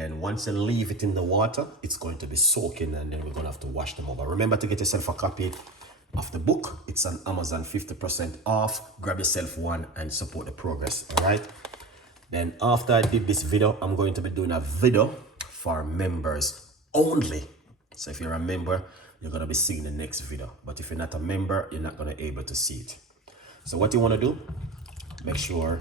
then once you leave it in the water, it's going to be soaking, and then we're going to have to wash them over. Remember to get yourself a copy of the book. It's on Amazon, 50% off. Grab yourself one and support the progress. All right. Then after I did this video, I'm going to be doing a video for members only. So if you're a member, you're going to be seeing the next video. But if you're not a member, you're not going to be able to see it. So what you want to do, make sure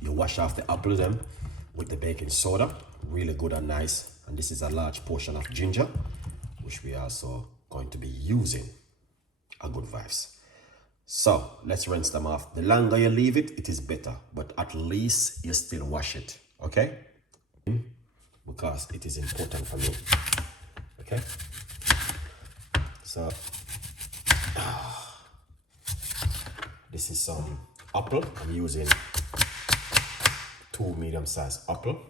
you wash off the apple them with the baking soda. Really good and nice. And this is a large portion of ginger, which we are also going to be using. A good vibes. So let's rinse them off. The longer you leave it, it is better, but at least you still wash it, okay? Because it is important for me, okay? So this is some apple. I'm using 2 medium-sized apple.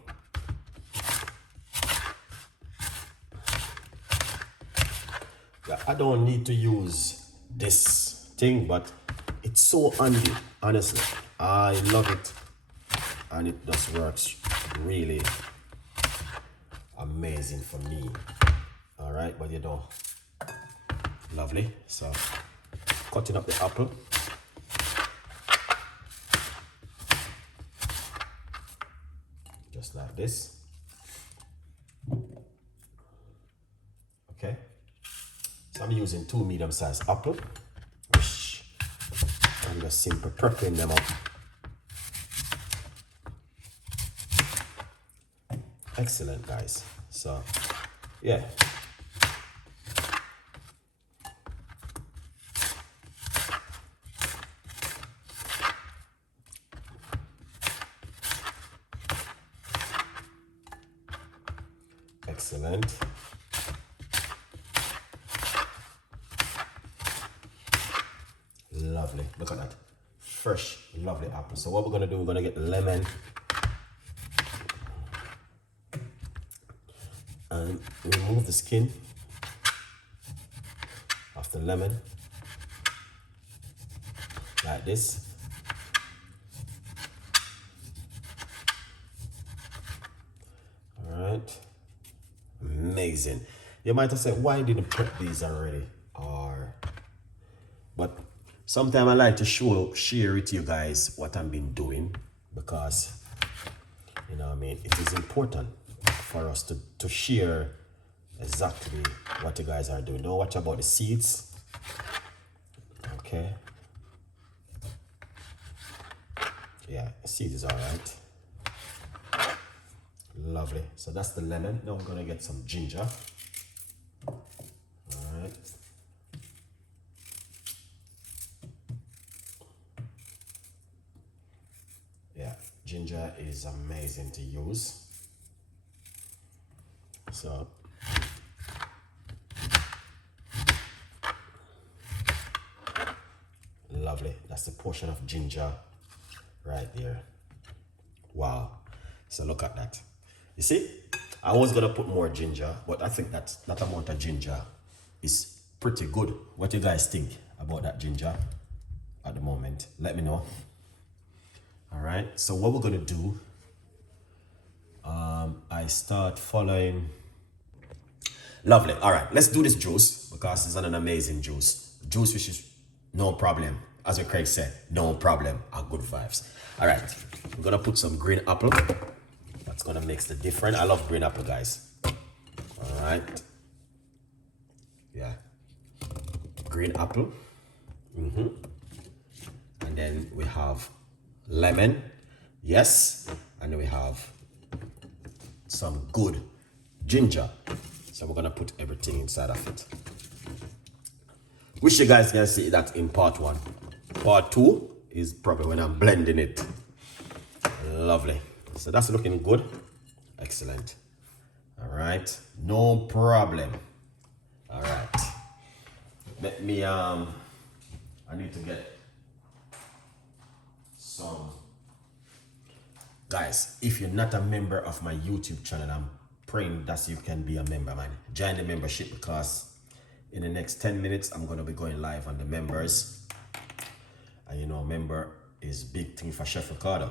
Yeah, I don't need to use this thing, but it's so handy. Honestly, I love it, and it just works really amazing for me. All right, but you know, lovely. So cutting up the apple, just like this. Okay, so I'm using 2 medium-sized apple. I'm just simply prepping them up. Excellent, guys. So, yeah. Excellent. Lovely. Look at that. Fresh, lovely apple. So what we're going to do, we're going to get the lemon and remove the skin of the lemon like this. All right. Amazing. You might have said, why didn't I prep these already? But sometimes I like to share with you guys what I've been doing, because, you know what I mean, it is important for us to share exactly what you guys are doing. Don't watch about the seeds. Okay. Yeah, seeds is all right. Lovely. So that's the lemon. Now we're going to get some ginger. All right. Yeah, ginger is amazing to use. So lovely. That's the portion of ginger right there. Wow. So look at that. You see, I was gonna put more ginger, but I think that amount of ginger is pretty good. What do you guys think about that ginger at the moment? Let me know. All right, so what we're gonna do, I start following. Lovely. All right, let's do this juice, because it's an amazing juice. Juice which is no problem. As what Craig said, no problem, are good vibes. All right, we're gonna put some green apple. That's gonna make the difference. I love green apple, guys. All right. Yeah. Green apple. And then we have lemon. Yes. And then we have some good ginger. So we're gonna put everything inside of it. Wish you guys can see that in part 1. Part 2 is probably when I'm blending it. Lovely. So that's looking good. Excellent. All right. No problem. All right. Let me, I need to get some. Guys, if you're not a member of my YouTube channel, I'm praying that you can be a member, man. Join the membership, because in the next 10 minutes, I'm going to be going live on the members. And you know, member is big thing for Chef Ricardo.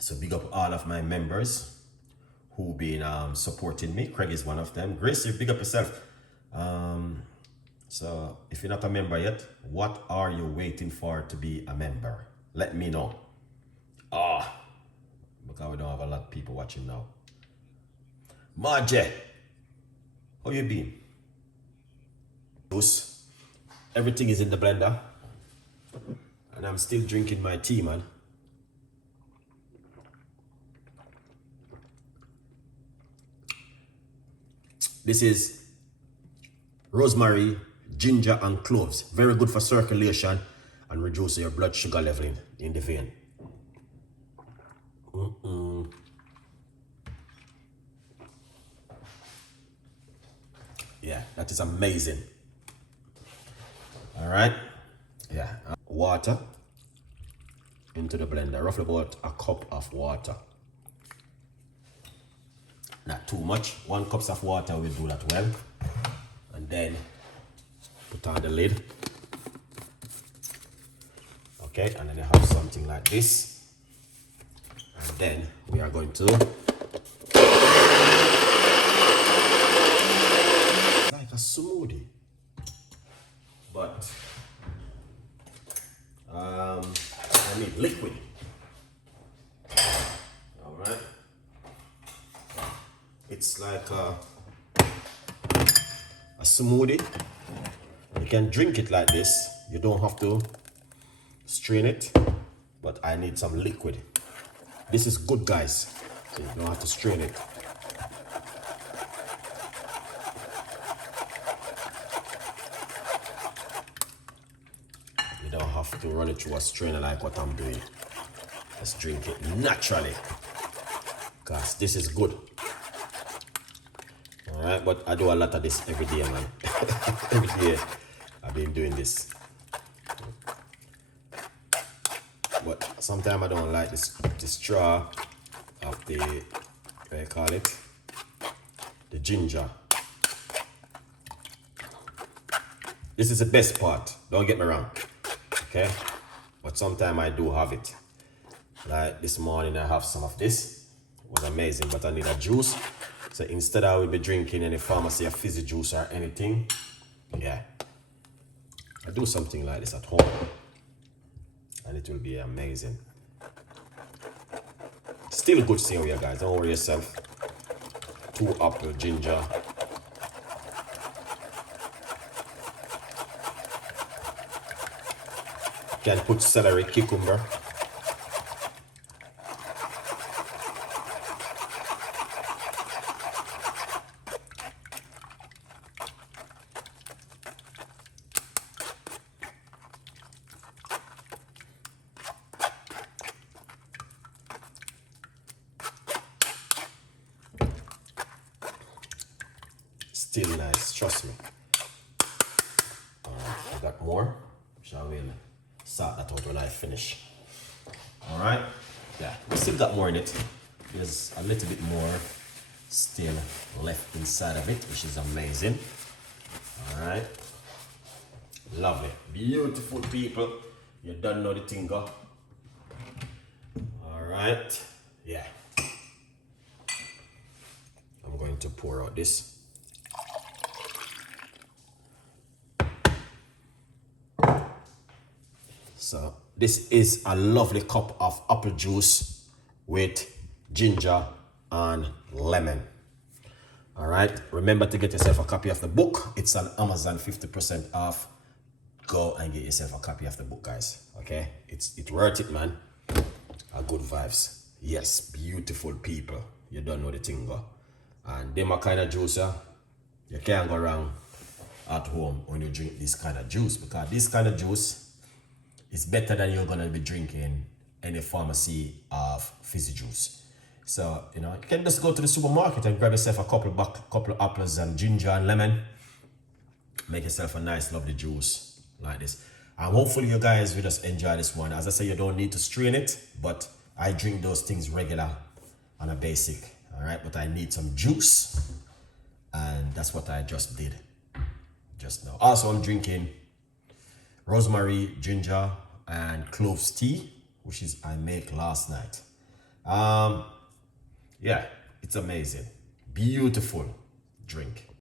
So big up all of my members who been supporting me. Craig is one of them. Grace, you big up yourself. So if you're not a member yet, what are you waiting for to be a member? Let me know. Because we don't have a lot of people watching now. Marje, how you been? Everything is in the blender. And I'm still drinking my tea, man. This is rosemary, ginger, and cloves. Very good for circulation and reduce your blood sugar level in the vein. Yeah, that is amazing. All right. Yeah. Water into the blender. Roughly about a cup of water. Not too much. 1 cup of water will do that well. And then put on the lid. Okay, and then you have something like this. And then we are going to like a smoothie. But I need liquid. All right. It's like a smoothie. You can drink it like this. You don't have to strain it, but I need some liquid. This is good, guys. So you don't have to strain it. You don't have to run it through a strainer like what I'm doing. Just drink it naturally. Guys, this is good. Alright, but I do a lot of this every day, man. Every day I've been doing this. But sometimes I don't like this straw of the, what do you call it? The ginger. This is the best part, don't get me wrong. Okay? But sometimes I do have it. Like this morning I have some of this. It was amazing, but I need a juice. So instead I will be drinking any pharmacy or fizzy juice or anything. Yeah. I do something like this at home. And it will be amazing. Still good cereal, guys. Don't worry yourself. 2 apple ginger. You can put celery, cucumber. Still nice, trust me. Alright, I got more, which I will sort that out when I finish. Alright, yeah, we still got more in it. There's a little bit more still left inside of it, which is amazing. Alright, lovely, beautiful people. You don't know the thing, go. Alright, yeah. I'm going to pour out this. So this is a lovely cup of apple juice with ginger and lemon. All right, remember to get yourself a copy of the book. It's on Amazon, 50% off. Go and get yourself a copy of the book, guys. Okay, it's worth it, man. A good vibes. Yes, beautiful people. You don't know the thing, go. And them a kind of juice, you can't go wrong at home when you drink this kind of juice, because this kind of juice is better than you're gonna be drinking any pharmacy of fizzy juice. So, you know, you can just go to the supermarket and grab yourself a couple of apples and ginger and lemon. Make yourself a nice, lovely juice like this. And hopefully you guys will just enjoy this one. As I say, you don't need to strain it, but I drink those things regular on a basic, all right? But I need some juice, and that's what I just did just now. Also, I'm drinking rosemary, ginger, and cloves tea, which is I make last night. Yeah, It's amazing. Beautiful drink.